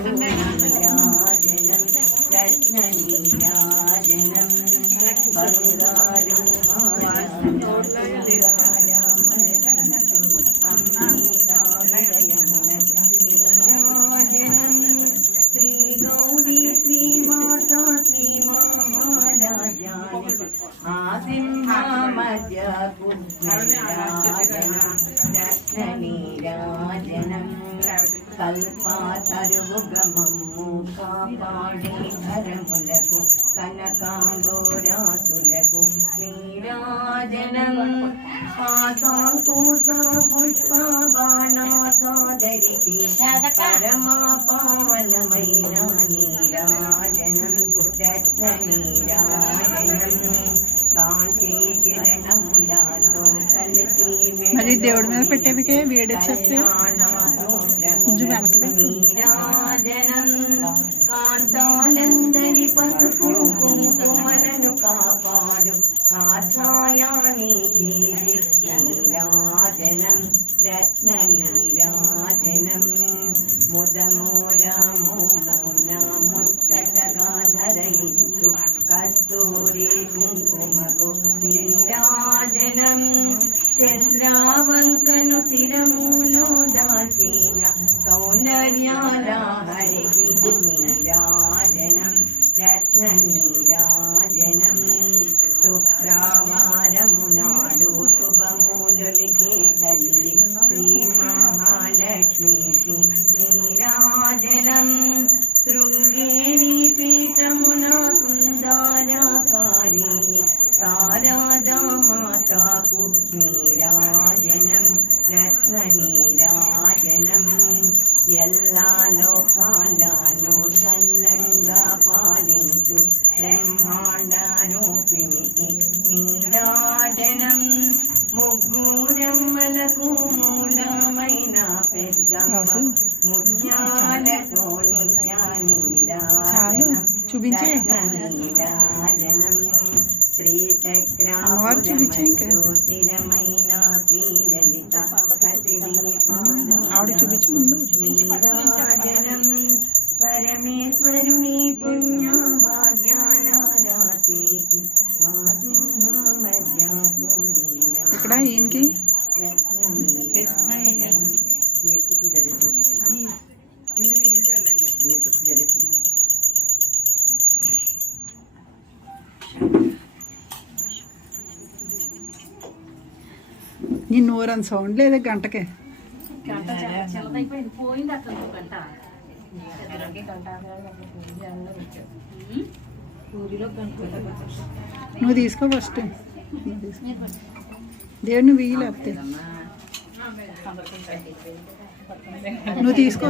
సింహామజనం రత్ననీరాజనం బంగారు శ్రీ గౌరీ శ్రీమాతా శ్రీ మహారాజాని ఆ సింహామజకు రత్ననీరాజనం కల్పాతరుగమము కాపాడే ధరములకు కనకాంగోరాసులకు నీరాజనం పాసాకూసా పుష్ప బాణాసాదరికి పరమా పావనమైన నీరాజనం రత్న నీరాజనం కాంతి కిరణములతో కలిసి మరి దేవుడి మీద పెట్టేవికే వేడొచ్చేస్తే నీరాజనం కాంతాలందరి పసుపు కుంకుమలను కాపాడు కాచాయాని నీరాజనం రత్న నీరాజనం ముదమోరమోన ముచ్చటగా ధరించు కస్తూరి కుంకుమకు నీరాజనం చంద్రావంకను శిరములో దాచిన సౌందర్యాల హరికి నీరాజనం రత్న నీరాజనం శుక్రవారము నాడు శుభమూలులికి తల్లి శ్రీ మహాలక్ష్మికి నీరాజనం శృంగేరి పీఠమున సుందరకారిణి శారదా మాతాకు నీరాజనం రత్న నీరాజనం ఎల్లా లోకాలను సల్లంగా పాలించు బ్రహ్మాండ రూపిణికి నీరాజనం ముగ్గురమ్మలకు మూలమైన పెద్దమ్మ ముత్యాలతో నిత్యానీరాజనం నీరాజనం శ్రీచక్రమైన శ్రీలలిత నీరాజనం పరమేశ్వరుని పుణ్య భాగ్యానారాశేకి ఇక్కడ ఈయనకి నీ నోరని సౌండ్ లేదా గంటకే నువ్వు తీసుకో ఫస్ట్ దేవుడిని వీలేస్తే నువ్వు తీసుకో